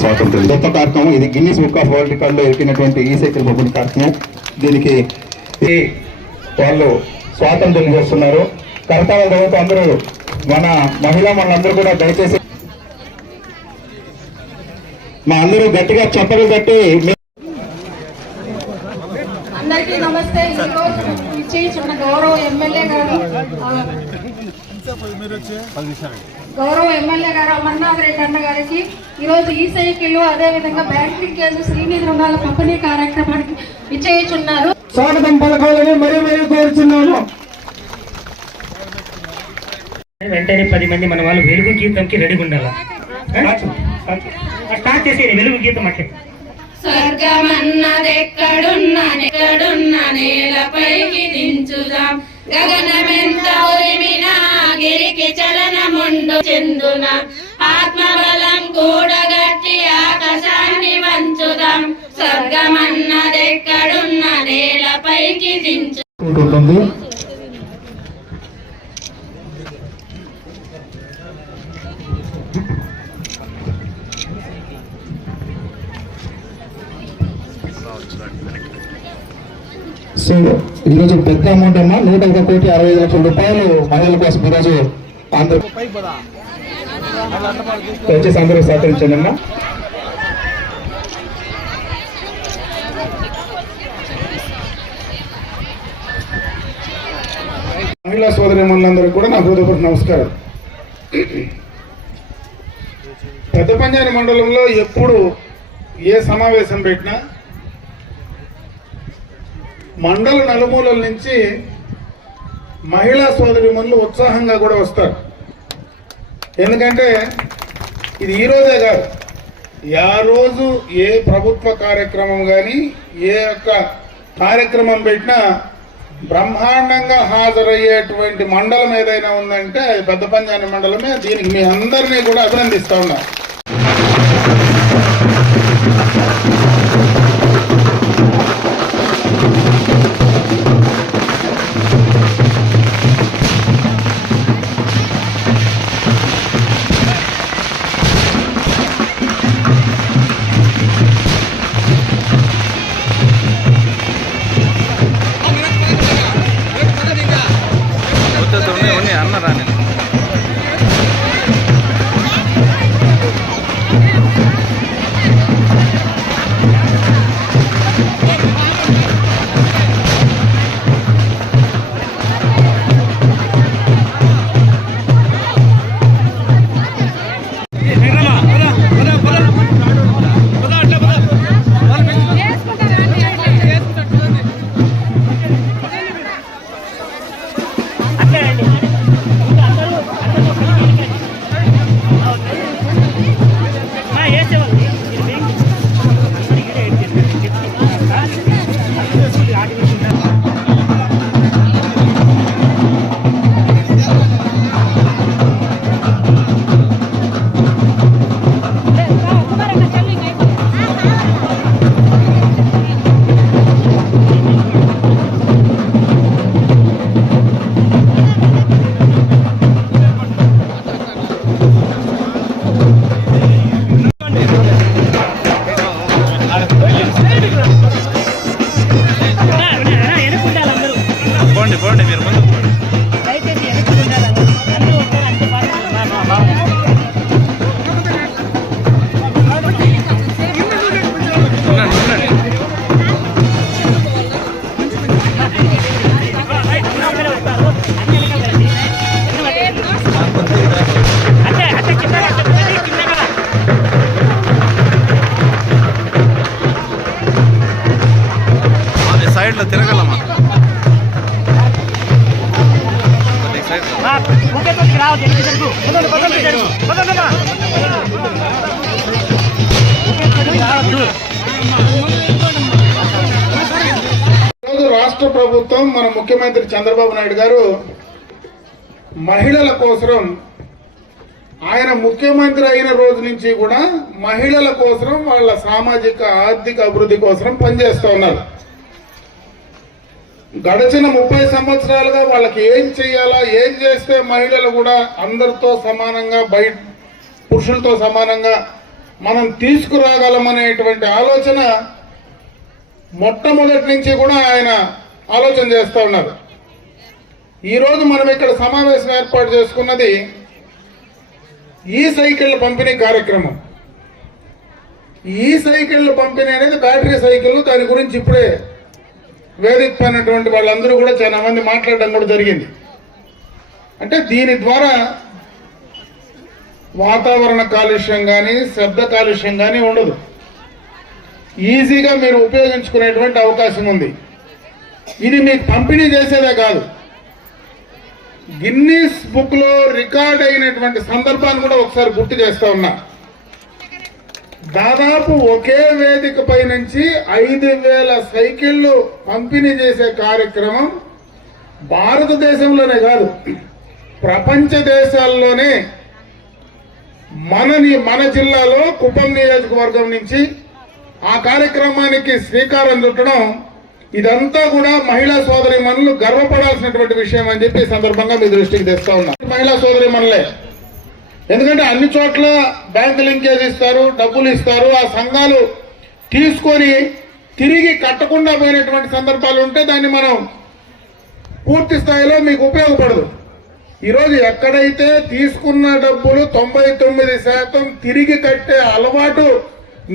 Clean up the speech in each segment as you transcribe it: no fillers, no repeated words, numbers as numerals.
స్వాతంత్రం గొప్ప కార్యక్రమం. ఇది గిన్నిస్ బుక్ ఆఫ్ వరల్డ్ రికార్డులో ఎక్కినటువంటి ఈ సైకిల్ పంపిణీ కార్యక్రమం. దీనికి వాళ్ళు స్వాతంత్రం చేస్తున్నారు. కర్తవ్య తర్వాత అందరూ మన మనందరూ కూడా దయచేసి మా అందరూ గట్టిగా చెప్పలు కట్టి అందరికీ నమస్తే. ఈరోజు గౌరవ ఎమ్మెల్యే గారు అమర్నాథ్ రెడ్డి అన్న గారికి ఈరోజు ఈ సైకిల్ అదేవిధంగా బ్యాంకింగ్ కేసు శ్రీనిధి రుణాల పంపిణీ కార్యక్రమానికి ఇచ్చేయుచున్నారు. స్వాగతం పలకాలని మరీ కోరుచున్నాను. వెంటనే 10 మంది మన వాళ్ళు వెలుగు గీతంకి రెడీగా ఉండాలి. స్టార్ట్ చేసేది వెలుగు గీతం అంటే స్వర్గమన్నదెక్కడున్న నేలపైకి దించుదాం, గగనమెంత ఉరిమినా గిరికి చలనముండు చెందున, ఆత్మబలం కూడగట్టి ఆకాశాన్ని వంచుదాం, స్వర్గమన్నదెక్కడున్న నేలపైకి దించుతుంది. సో ఈరోజు పెద్ద అమౌంట్ అమ్మా 101,65,00,000 రూపాయలు మహిళల కోసం ఈరోజు దయచేసి అందరూ సహకరించండి అమ్మా. మహిళా సోదరిమణులందరికీ కూడా నా హృదయపూర్వక నమస్కారం. పెద్ద పంజాని మండలంలో ఎప్పుడు ఏ సమావేశం పెట్టినా మండల నలుమూలల నుంచి మహిళా సోదరిమణులు ఉత్సాహంగా కూడా వస్తారు. ఎందుకంటే ఇది ఈరోజే కాదు, ఆ రోజు ఏ ప్రభుత్వ కార్యక్రమం కానీ ఏ యొక్క కార్యక్రమం పెట్టినా బ్రహ్మాండంగా హాజరయ్యేటువంటి మండలం ఏదైనా ఉందంటే అది పెద్ద పంజాని మండలమే. దీనికి మీ అందరినీ కూడా అభినందిస్తా ఉన్నా. తిరగలమా రాష్ట్ర ప్రభుత్వం మన ముఖ్యమంత్రి చంద్రబాబు నాయుడు గారు మహిళల కోసం ఆయన ముఖ్యమంత్రి అయిన రోజు నుంచి కూడా మహిళల కోసం వాళ్ళ సామాజిక ఆర్థిక అభివృద్ధి కోసం పనిచేస్తూ ఉన్నారు. గడిచిన 30 సంవత్సరాలుగా వాళ్ళకి ఏం చేయాలా, ఏం చేస్తే మహిళలు కూడా అందరితో సమానంగా పురుషులతో సమానంగా మనం తీసుకురాగలమనేటువంటి ఆలోచన మొట్టమొదటి నుంచి కూడా ఆయన ఆలోచన చేస్తూ ఉన్నారు. ఈరోజు మనం ఇక్కడ సమావేశం ఏర్పాటు చేసుకున్నది ఈ సైకిళ్ళ పంపిణీ కార్యక్రమం. ఈ సైకిళ్ళ పంపిణీ అనేది బ్యాటరీ సైకిల్. దాని గురించి ఇప్పుడే వేదిక పైనటువంటి వాళ్ళందరూ కూడా చాలా మంది మాట్లాడడం కూడా జరిగింది. అంటే దీని ద్వారా వాతావరణ కాలుష్యం కానీ శబ్ద కాలుష్యం కానీ ఉండదు. ఈజీగా మీరు ఉపయోగించుకునేటువంటి అవకాశం ఉంది. ఇది మీకు పంపిణీ చేసేదే కాదు, గిన్నీస్ బుక్ లో రికార్డ్ అయినటువంటి సందర్భాన్ని కూడా ఒకసారి గుర్తు చేస్తా ఉన్నా. దాదాపు ఒకే వేదిక పై నుంచి 5,000 సైకిళ్లు పంపిణీ చేసే కార్యక్రమం భారతదేశంలోనే కాదు, ప్రపంచ దేశాల్లోనే మన జిల్లాలో కుప్పం నియోజకవర్గం నుంచి ఆ కార్యక్రమానికి శ్రీకారం చుట్టడం, ఇదంతా కూడా మహిళా సోదరీమణులు గర్వపడాల్సినటువంటి విషయం అని చెప్పి ఈ సందర్భంగా మీ దృష్టికి తెస్తా ఉన్నా. మహిళా సోదరీమణులే, ఎందుకంటే అన్ని చోట్ల బ్యాంకు లింకేజ్ ఇస్తారు, డబ్బులు ఇస్తారు, ఆ సంఘాలు తీసుకొని తిరిగి కట్టకుండా పోయినటువంటి సందర్భాలు ఉంటే దాన్ని మనం పూర్తి స్థాయిలో మీకు ఉపయోగపడదు. ఈరోజు ఎక్కడైతే తీసుకున్న డబ్బులు 99% తిరిగి కట్టే అలవాటు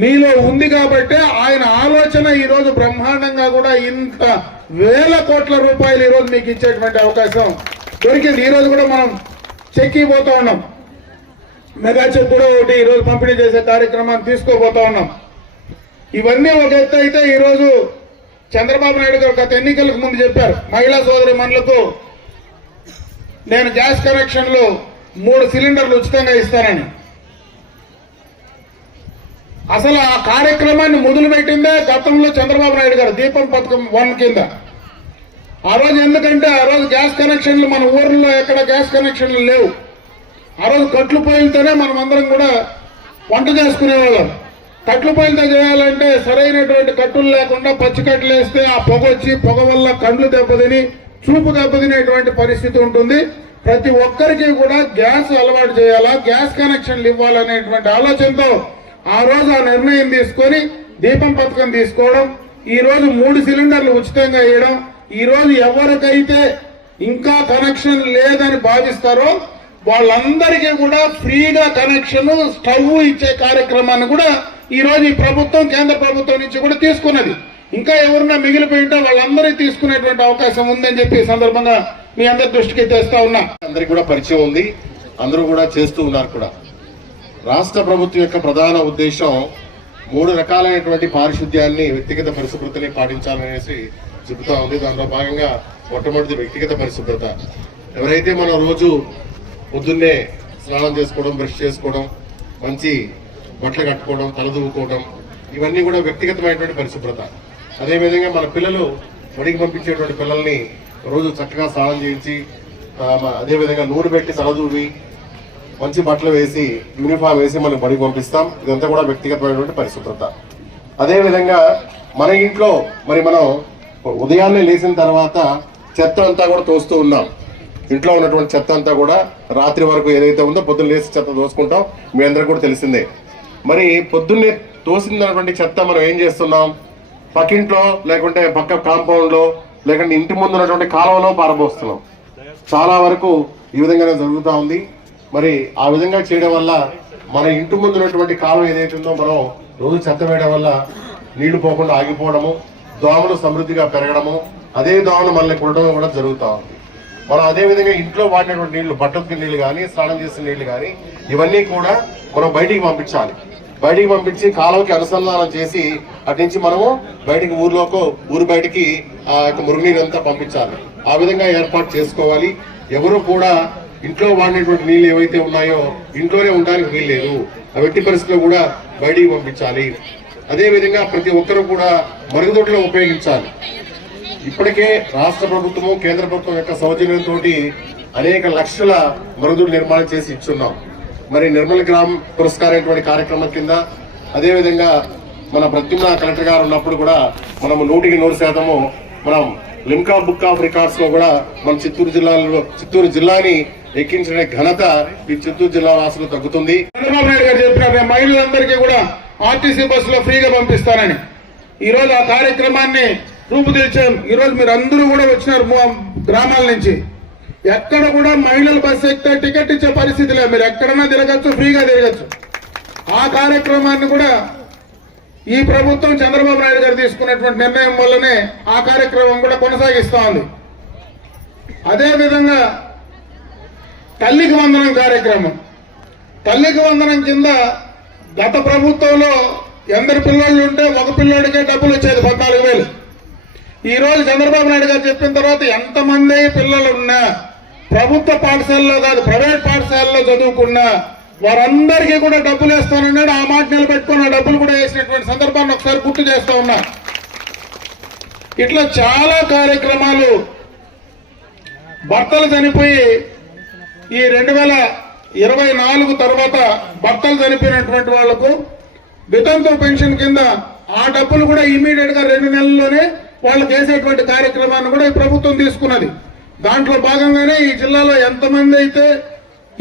మీలో ఉంది కాబట్టి ఆయన ఆలోచన ఈరోజు బ్రహ్మాండంగా కూడా ఇంత వేల కోట్ల రూపాయలు ఈరోజు మీకు ఇచ్చేటువంటి అవకాశం దొరికింది. ఈరోజు కూడా మనం చెక్ ఇవ్వబోతా ఉన్నాం. మెగా చెక్ కూడా ఒకటి ఈరోజు పంపిణీ చేసే కార్యక్రమాన్ని తీసుకోబోతా ఉన్నాం. ఇవన్నీ ఒక ఎత్తు అయితే, ఈరోజు చంద్రబాబు నాయుడు గారు గత ఎన్నికలకు ముందు చెప్పారు, మహిళా సోదరీమణులకు నేను గ్యాస్ కనెక్షన్లు 3 సిలిండర్లు ఉచితంగా ఇస్తానని. అసలు ఆ కార్యక్రమాన్ని మొదలు పెట్టిందే గతంలో చంద్రబాబు నాయుడు గారు దీపం పథకం 1 కింద. ఆ రోజు ఎందుకంటే ఆ రోజు గ్యాస్ కనెక్షన్లు మన ఊర్లో ఎక్కడ గ్యాస్ కనెక్షన్లు లేవు. ఆ రోజు కట్లు పొయ్యిలతోనే మనం అందరం కూడా వంట చేసుకునేవాళ్ళం. కట్లు పొయ్యిలతో చేయాలంటే సరైనటువంటి కట్టులు లేకుండా పచ్చి కట్లు వేస్తే ఆ పొగ వచ్చి పొగ వల్ల కండ్లు దెబ్బతిని చూపు దెబ్బతినేటువంటి పరిస్థితి ఉంటుంది. ప్రతి ఒక్కరికి కూడా గ్యాస్ అలవాటు చేయాలా, గ్యాస్ కనెక్షన్లు ఇవ్వాలనేటువంటి ఆలోచనతో ఆ రోజు ఆ నిర్ణయం తీసుకొని దీపం పథకం తీసుకోవడం, ఈ రోజు 3 సిలిండర్లు ఉచితంగా ఇవ్వడం, ఈ రోజు ఎవరికైతే ఇంకా కనెక్షన్ లేదని భావిస్తారో వాళ్ళందరికీ కూడా ఫ్రీగా కనెక్షన్ స్టవ్ ఇచ్చే కార్యక్రమాన్ని కూడా ఈ రోజు ఈ ప్రభుత్వం కేంద్ర ప్రభుత్వం నుంచి కూడా తీసుకున్నది. ఇంకా ఎవరన్నా మిగిలిపోయింటే వాళ్ళందరికీ తీసుకునేటువంటి అవకాశం ఉందని చెప్పి ఈ సందర్భంగా మీ అందరి దృష్టికి తెస్తా ఉన్నా. అందరికి కూడా పరిచయం ఉంది, అందరూ కూడా చేస్తూ ఉన్నారు కూడా. రాష్ట్ర ప్రభుత్వం యొక్క ప్రధాన ఉద్దేశం 3 రకాలైనటువంటి పారిశుద్ధ్యాన్ని, వ్యక్తిగత పరిశుభ్రతని పాటించాలనేసి చెబుతా ఉంది. దానిలో భాగంగా మొట్టమొదటి వ్యక్తిగత పరిశుభ్రత. ఎవరైతే మనం రోజు పొద్దున్నే స్నానం చేసుకోవడం, బ్రష్ చేసుకోవడం, మంచి బట్టలు కట్టుకోవడం, తలదూకోవడం, ఇవన్నీ కూడా వ్యక్తిగతమైనటువంటి పరిశుభ్రత. అదేవిధంగా మన పిల్లలు బడికి పంపించేటువంటి పిల్లల్ని రోజు చక్కగా స్నానం చేయించి, అదేవిధంగా నూనె పెట్టి తలదూవి మంచి బట్టలు వేసి యూనిఫామ్ వేసి మనం బడికి పంపిస్తాం. ఇదంతా కూడా వ్యక్తిగతమైనటువంటి పరిశుభ్రత. అదేవిధంగా మన ఇంట్లో మరి మనం ఉదయాన్నే లేచిన తర్వాత చెత్త అంతా కూడా తోస్తూ ఉన్నాం. ఇంట్లో ఉన్నటువంటి చెత్త అంతా కూడా రాత్రి వరకు ఏదైతే ఉందో పొద్దున్న లేచి చెత్త తోసుకుంటాం, మీ అందరికీ కూడా తెలిసిందే. మరి పొద్దున్నే తోసినటువంటి చెత్త మనం ఏం చేస్తున్నాం, పక్కింట్లో లేకుంటే పక్క కాంపౌండ్లో లేకుంటే ఇంటి ముందు ఉన్నటువంటి కాలువలో పారబోస్తున్నాం. చాలా వరకు ఈ విధంగానే జరుగుతూ ఉంది. మరి ఆ విధంగా చేయడం వల్ల మన ఇంటి ముందు ఉన్నటువంటి కాలువ ఏదైతే ఉందో మనం రోజు చెత్త వేయడం వల్ల నీళ్లు పోకుండా ఆగిపోవడము, దోమలు సమృద్ధిగా పెరగడము, అదే దోమలు మనల్ని కొట్టడం కూడా జరుగుతూ ఉంది. మనం అదేవిధంగా ఇంట్లో వాడినటువంటి నీళ్లు, బట్టలకి నీళ్లు కానీ, స్నానం చేసిన నీళ్లు కానీ, ఇవన్నీ కూడా మనం బయటికి పంపించాలి. బయటికి పంపించి కాలువకి అనుసంధానం చేసి అటు నుంచి మనము బయటికి ఊరు బయటికి ఆ యొక్క మురుగునీరు అంతా పంపించాలి. ఆ విధంగా ఏర్పాటు చేసుకోవాలి. ఎవరు కూడా ఇంట్లో వాడినటువంటి నీళ్లు ఏవైతే ఉన్నాయో ఇంట్లోనే ఉండడానికి వీల్లేదు. ఆ ఎట్టి పరిస్థితుల్లో కూడా బయటికి పంపించాలి. అదేవిధంగా ప్రతి ఒక్కరూ కూడా మరుగుదొడ్లు ఉపయోగించాలి. ఇప్పటికే రాష్ట్ర ప్రభుత్వము, కేంద్ర ప్రభుత్వం యొక్క సౌజన్యంతో అనేక లక్షల మరుగుదొడ్లు నిర్మాణం చేసి ఇచ్చున్నాం. మరి నిర్మల్ గ్రామ్ పురస్కారం కార్యక్రమం కింద, అదేవిధంగా మన ప్రద్యుమ్న కలెక్టర్ గారు ఉన్నప్పుడు కూడా మనము 100% మనం లిమ్కా బుక్ ఆఫ్ రికార్డ్స్ లో కూడా మన చిత్తూరు జిల్లాని ఎక్కించిన ఘనత ఈ చిత్తూరు జిల్లా వాసులు తగ్గుతుంది. చంద్రబాబు నాయుడు గారు చెప్పినారు మహిళలందరికీ కూడా ఆర్టీసీ బస్సులో ఫ్రీగా పంపిస్తానని. ఈ రోజు ఆ కార్యక్రమాన్ని రూపుదిద్దాం. ఈ రోజు మీరు అందరూ కూడా వచ్చినారు గ్రామాల నుంచి. ఎక్కడ కూడా మహిళలు బస్సు ఎక్కితే టికెట్ ఇచ్చే పరిస్థితి లేదు. మీరు ఎక్కడన్నా తిరగచ్చు, ఫ్రీగా తిరగచ్చు. ఆ కార్యక్రమాన్ని కూడా ఈ ప్రభుత్వం చంద్రబాబు నాయుడు గారు తీసుకున్నటువంటి నిర్ణయం వల్లనే ఆ కార్యక్రమం కూడా కొనసాగిస్తా ఉంది. అదేవిధంగా తల్లికి వందనం కార్యక్రమం. తల్లికి వందనం కింద గత ప్రభుత్వంలో ఎందరు పిల్లలు ఉంటే ఒక పిల్లోడికే డబ్బులు వచ్చేది 14,000. ఈ రోజు చంద్రబాబు నాయుడు గారు చెప్పిన తర్వాత ఎంతమంది పిల్లలు ఉన్నా, ప్రభుత్వ పాఠశాలలో కాదు ప్రైవేట్ పాఠశాలలో చదువుకున్నా వారందరికీ కూడా డబ్బులు వేస్తానన్నాడు. ఆ మాట నిలబెట్టుకుని ఆ డబ్బులు కూడా వేసినటువంటి సందర్భాన్ని ఒకసారి గుర్తు చేస్తా ఉన్నా. ఇట్లా చాలా కార్యక్రమాలు. భర్తలు చనిపోయి ఈ 2024 తర్వాత భర్తలు చనిపోయినటువంటి వాళ్లకు వితంతు పెన్షన్ కింద ఆ డబ్బులు కూడా ఇమీడియట్ గా 2 నెలల్లోనే వాళ్ళకి వేసేటువంటి కార్యక్రమాన్ని కూడా ఈ ప్రభుత్వం తీసుకున్నది. దాంట్లో భాగంగానే ఈ జిల్లాలో ఎంతమంది అయితే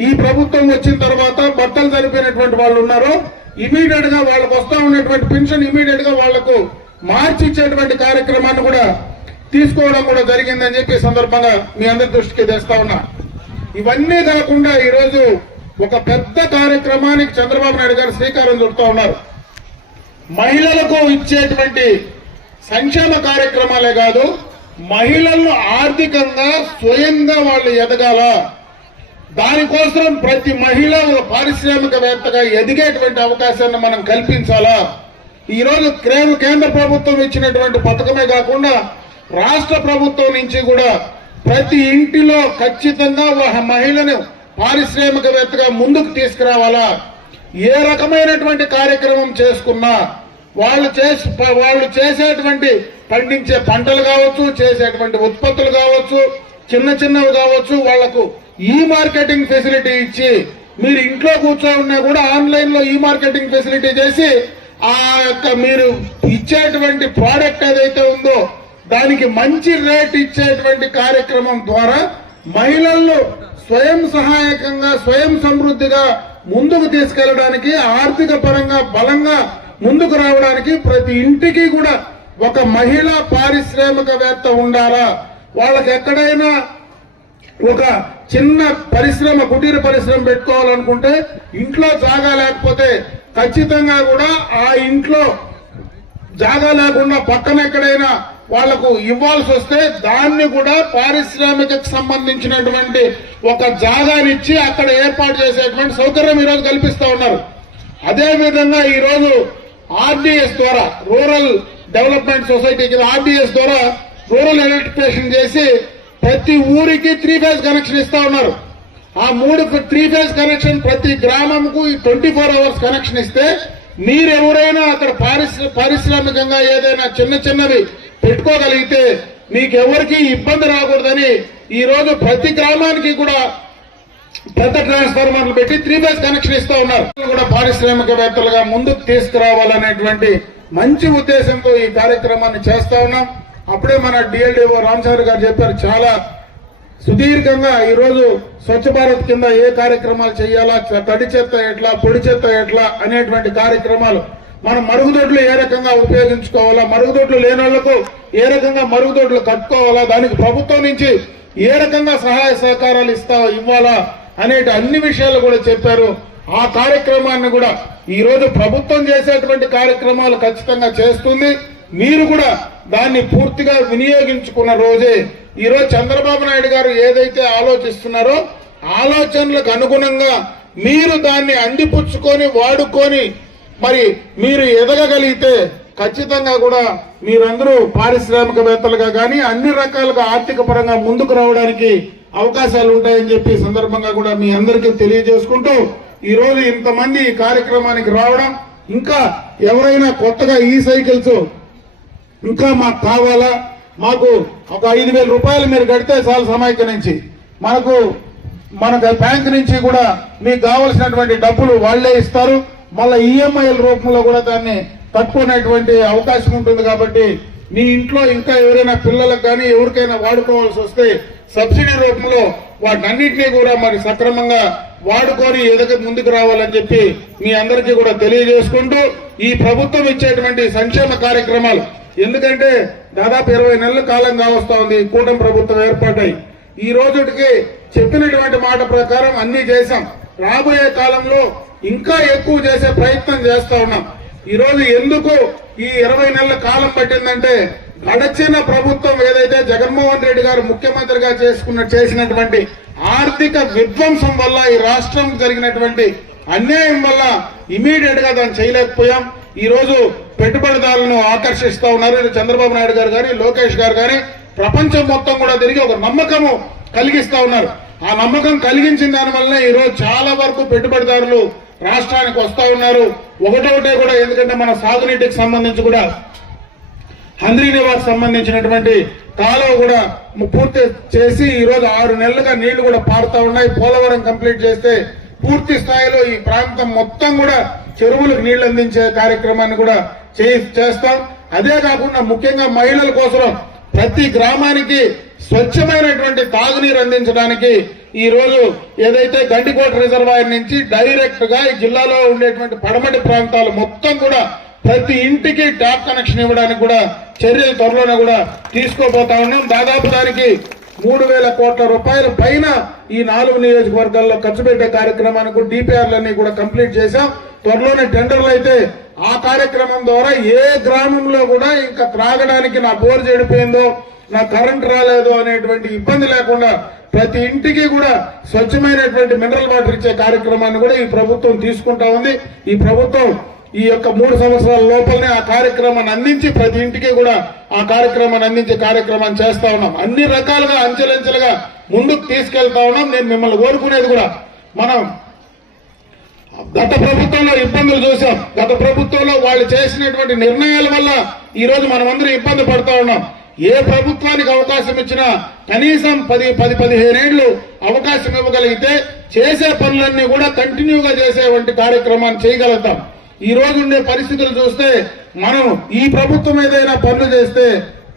ఈ ప్రభుత్వం వచ్చిన తర్వాత భర్తలు చనిపోయినటువంటి వాళ్ళు ఉన్నారో ఇమీడియట్ గా వాళ్ళకు వస్తా ఉన్నటువంటి పెన్షన్ ఇమీడియట్ గా వాళ్లకు మార్చి ఇచ్చేటువంటి కార్యక్రమాన్ని కూడా తీసుకోవడం కూడా జరిగిందని చెప్పి సందర్భంగా మీ అందరి దృష్టికి తెస్తా ఉన్నా. ఇవన్నీ కాకుండా ఈరోజు ఒక పెద్ద కార్యక్రమానికి చంద్రబాబు నాయుడు గారు శ్రీకారం చుడుతూ ఉన్నారు. మహిళలకు ఇచ్చేటువంటి సంక్షేమ కార్యక్రమాలే కాదు, మహిళలను ఆర్థికంగా స్వయంగా వాళ్ళు ఎదగాల, దానికోసం ప్రతి మహిళ ఒక పారిశ్రామికవేత్తగా ఎదిగేటువంటి అవకాశాన్ని మనం కల్పించాలా. ఈరోజు కేంద్ర ప్రభుత్వం ఇచ్చినటువంటి పథకమే కాకుండా రాష్ట్ర ప్రభుత్వం నుంచి కూడా ప్రతి ఇంటిలో ఖచ్చితంగా ఒక మహిళను పారిశ్రామికవేత్తగా ముందుకు తీసుకురావాలా. ఏ రకమైనటువంటి కార్యక్రమం చేసుకున్నా వాళ్ళు చేసేటువంటి పండించే పంటలు కావచ్చు, చేసేటువంటి ఉత్పత్తులు కావచ్చు, చిన్నవి కావచ్చు, వాళ్లకు ఈ మార్కెటింగ్ ఫెసిలిటీ ఇచ్చి మీరు ఇంట్లో కూర్చోన్నా కూడా ఆన్లైన్ లో ఈ మార్కెటింగ్ ఫెసిలిటీ చేసి ఆ యొక్క మీరు ఇచ్చేటువంటి ప్రోడక్ట్ ఏదైతే ఉందో దానికి మంచి రేట్ ఇచ్చేటువంటి కార్యక్రమం ద్వారా మహిళలు స్వయం సహాయకంగా స్వయం సమృద్ధిగా ముందుకు తీసుకెళ్లడానికి, ఆర్థిక పరంగా బలంగా ముందుకు రావడానికి ప్రతి ఇంటికి కూడా ఒక మహిళా పారిశ్రామికవేత్త ఉండాలా. వాళ్ళకి ఎక్కడైనా ఒక చిన్న పరిశ్రమ, కుటీర పరిశ్రమ పెట్టుకోవాలనుకుంటే ఇంట్లో జాగా లేకపోతే ఖచ్చితంగా కూడా ఆ ఇంట్లో జాగా లేకుండా పక్కన ఎక్కడైనా వాళ్లకు ఇవ్వాల్సి వస్తే దాన్ని కూడా పారిశ్రామికకు సంబంధించినటువంటి ఒక జాగానిచ్చి అక్కడ ఏర్పాటు చేసేటువంటి సౌకర్యం ఈరోజు కల్పిస్తా ఉన్నారు. అదేవిధంగా ఈరోజు ఆర్డీఎస్ ద్వారా రూరల్ డెవలప్మెంట్ సొసైటీకి ఆర్డీఎస్ ద్వారా రూరల్ ఎలక్ట్రిఫికేషన్ చేసి ప్రతి ఊరికి 3 ఫేజ్ కనెక్షన్ ఇస్తా ఉన్నారు. ఆ 3 ఫేజ్ కనెక్షన్ ప్రతి గ్రామంకు 24 అవర్స్ కనెక్షన్ ఇస్తే మీరెవరైనా అక్కడ పారిశ్రామికంగా ఏదైనా చిన్నవి పెట్టుకోగలిగితే మీకెవరికి ఇబ్బంది రాకూడదని ఈ రోజు ప్రతి గ్రామానికి కూడా పెద్ద ట్రాన్స్ఫార్మర్లు పెట్టి 3 ఫేజ్ కనెక్షన్ ఇస్తా ఉన్నారు. కూడా పారిశ్రామికవేత్తలుగా ముందుకు తీసుకురావాలనేటువంటి మంచి ఉద్దేశంతో ఈ కార్యక్రమాన్ని చేస్తా ఉన్నాం. అప్పుడే మన డిఎల్డిఓ రామచారి గారు చెప్పారు, చాలా సుదీర్ఘంగా ఈరోజు స్వచ్ఛ భారత్ కింద ఏ కార్యక్రమాలు చేయాలా, తడి చెత్త ఎట్లా, పొడి చెత్త ఎట్లా అనేటువంటి కార్యక్రమాలు, మనం మరుగుదొడ్లు ఏ రకంగా ఉపయోగించుకోవాలా, మరుగుదొడ్లు లేని వాళ్లకు ఏ రకంగా మరుగుదొడ్లు కట్టుకోవాలా, దానికి ప్రభుత్వం నుంచి ఏ రకంగా సహాయ సహకారాలు ఇవ్వాలా అనేటి అన్ని విషయాలు కూడా చెప్పారు. ఆ కార్యక్రమాన్ని కూడా ఈ రోజు ప్రభుత్వం చేసేటువంటి కార్యక్రమాలు ఖచ్చితంగా చేస్తుంది. మీరు కూడా దాన్ని పూర్తిగా వినియోగించుకున్న రోజే ఈ రోజు చంద్రబాబు నాయుడు గారు ఏదైతే ఆలోచిస్తున్నారో ఆలోచనలకు అనుగుణంగా మీరు దాన్ని అందిపుచ్చుకొని వాడుకొని మరి మీరు ఎదగగలిగితే ఖచ్చితంగా కూడా మీరందరూ పారిశ్రామికవేత్తలుగా కానీ అన్ని రకాలుగా ఆర్థిక పరంగా ముందుకు రావడానికి అవకాశాలు ఉంటాయని చెప్పి సందర్భంగా కూడా మీ అందరికీ తెలియజేసుకుంటూ ఈ రోజు ఇంతమంది ఈ కార్యక్రమానికి రావడం, ఇంకా ఎవరైనా కొత్తగా ఈ సైకిల్స్ ఇంకా మాకు కావాలా, మాకు ఒక 5,000 రూపాయలు మీరు కడితే చాలు సమైక్య నుంచి మనకు బ్యాంక్ నుంచి కూడా మీకు కావలసినటువంటి డబ్బులు వాళ్లే ఇస్తారు. మళ్ళీ ఈఎంఐల రూపంలో కూడా దాన్ని కట్టుకునేటువంటి అవకాశం ఉంటుంది. కాబట్టి మీ ఇంట్లో ఇంకా ఎవరైనా పిల్లలకు కానీ ఎవరికైనా వాడుకోవాల్సి వస్తే సబ్సిడీ రూపంలో వాటన్నిటినీ కూడా మరి సక్రమంగా వాడుకొని ఎదగ ముందుకు రావాలని చెప్పి మీ అందరికీ కూడా తెలియజేసుకుంటూ ఈ ప్రభుత్వం ఇచ్చేటువంటి సంక్షేమ కార్యక్రమాలు, ఎందుకంటే దాదాపు 20 నెలల కాలం కావస్తా ఉంది ఈ కూటమి ప్రభుత్వం ఏర్పాటై. ఈ రోజుకి చెప్పినటువంటి మాట ప్రకారం అన్ని చేశాం. రాబోయే కాలంలో ఇంకా ఎక్కువ చేసే ప్రయత్నం చేస్తా ఉన్నాం. ఈ రోజు ఎందుకు ఈ 20 నెలల కాలం పట్టిందంటే గడచిన ప్రభుత్వం ఏదైతే జగన్మోహన్ రెడ్డి గారు ముఖ్యమంత్రిగా చేసినటువంటి ఆర్థిక విధ్వంసం వల్ల ఈ రాష్ట్రం జరిగినటువంటి అన్యాయం వల్ల ఇమీడియట్ గా దాన్ని చేయలేకపోయాం. ఈ రోజు పెట్టుబడిదారులను ఆకర్షిస్తా ఉన్నారు. చంద్రబాబు నాయుడు గారు కానీ లోకేష్ గారు కానీ ప్రపంచం మొత్తం కూడా తిరిగి ఒక నమ్మకము కలిగిస్తా ఉన్నారు. ఆ నమ్మకం కలిగించిన దాని వల్లనే ఈ రోజు చాలా వరకు పెట్టుబడిదారులు రాష్ట్రానికి వస్తా ఉన్నారు. ఒకటొకటే కూడా, ఎందుకంటే మన సాగునీటికి సంబంధించి కూడా హంద్రీనివాస్ సంబంధించినటువంటి కాలువ కూడా పూర్తి చేసి ఈ రోజు 6 నెలలుగా నీళ్లు కూడా పారుతా ఉన్నాయి. పోలవరం కంప్లీట్ చేస్తే పూర్తి స్థాయిలో ఈ ప్రాంతం మొత్తం కూడా చెరువులకు నీళ్లు అందించే కార్యక్రమాన్ని కూడా చేస్తాం. అదే కాకుండా ముఖ్యంగా మహిళల కోసం ప్రతి గ్రామానికి స్వచ్ఛమైనటువంటి తాగునీరు అందించడానికి ఈ రోజు ఏదైతే గండికోట రిజర్వాయర్ నుంచి డైరెక్ట్ గా ఈ జిల్లాలో ఉండేటువంటి పడమటి ప్రాంతాలు మొత్తం కూడా ప్రతి ఇంటికి ట్యాప్ కనెక్షన్ ఇవ్వడానికి కూడా చర్యలు త్వరలోనే కూడా తీసుకోబోతా ఉన్నాం. దాదాపు దానికి 3,000 కోట్ల రూపాయల పైన ఈ 4 నియోజకవర్గాల్లో ఖర్చు పెట్టే కార్యక్రమానికి డిపిఆర్లన్నీ కూడా కంప్లీట్ చేశాం. త్వరలోనే టెండర్లు అయితే ఆ కార్యక్రమం ద్వారా ఏ గ్రామంలో కూడా ఇంకా త్రాగడానికి నా బోరు చెడిపోయిందో, నా కరెంట్ రాలేదు అనేటువంటి ఇబ్బంది లేకుండా ప్రతి ఇంటికి కూడా స్వచ్ఛమైనటువంటి మినరల్ వాటర్ ఇచ్చే కార్యక్రమాన్ని కూడా ఈ ప్రభుత్వం తీసుకుంటా ఉంది. ఈ ప్రభుత్వం ఈ యొక్క 3 సంవత్సరాల లోపలనే ఆ కార్యక్రమాన్ని అందించి ప్రతి ఇంటికి కూడా ఆ కార్యక్రమాన్ని అందించే కార్యక్రమాన్ని చేస్తా ఉన్నాం. అన్ని రకాలుగా అంచెలంచెలుగా ముందుకు తీసుకెళ్తా ఉన్నాం. నేను మిమ్మల్ని కోరుకునేది కూడా, మనం గత ప్రభుత్వంలో ఇబ్బందులు చూసాం. గత ప్రభుత్వంలో వాళ్ళు చేసినటువంటి నిర్ణయాల వల్ల ఈ రోజు మనమందరం ఇబ్బంది పడతా ఉన్నాం. ఏ ప్రభుత్వానికి అవకాశం ఇచ్చినా కనీసం 10-15 ఏళ్లు అవకాశం ఇవ్వగలిగితే చేసే పనులన్నీ కూడా కంటిన్యూగా చేసేటువంటి కార్యక్రమాన్ని చేయగలుగుతాం. ఈ రోజు ఉండే పరిస్థితులు చూస్తే మనం ఈ ప్రభుత్వం ఏదైనా పనులు చేస్తే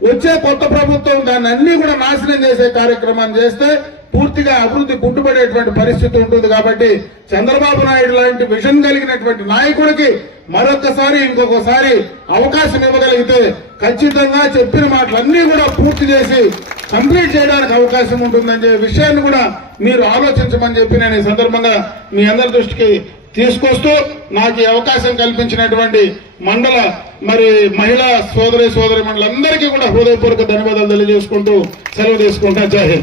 వచ్చే కొత్త ప్రభుత్వం దాన్ని అన్ని కూడా నాశనం చేసే కార్యక్రమాన్ని చేస్తే పూర్తిగా అభివృద్ధి కుంటుపడేటువంటి పరిస్థితి ఉంటుంది. కాబట్టి చంద్రబాబు నాయుడు లాంటి విజన్ కలిగినటువంటి నాయకుడికి మరొకసారి ఇంకొకసారి అవకాశం ఇవ్వగలిగితే ఖచ్చితంగా చెప్పిన మాటలన్నీ కూడా పూర్తి చేసి కంప్లీట్ చేయడానికి అవకాశం ఉంటుందనే విషయాన్ని కూడా మీరు ఆలోచించమని చెప్పి నేను ఈ సందర్భంగా మీ అందరి దృష్టికి తీసుకొస్తూ నాకు ఈ అవకాశం కల్పించినటువంటి మండల మహిళా సోదరి మండలందరికీ కూడా హృదయపూర్వక ధన్యవాదాలు తెలియజేసుకుంటూ సెలవు తీసుకుంటా. జై హింద్.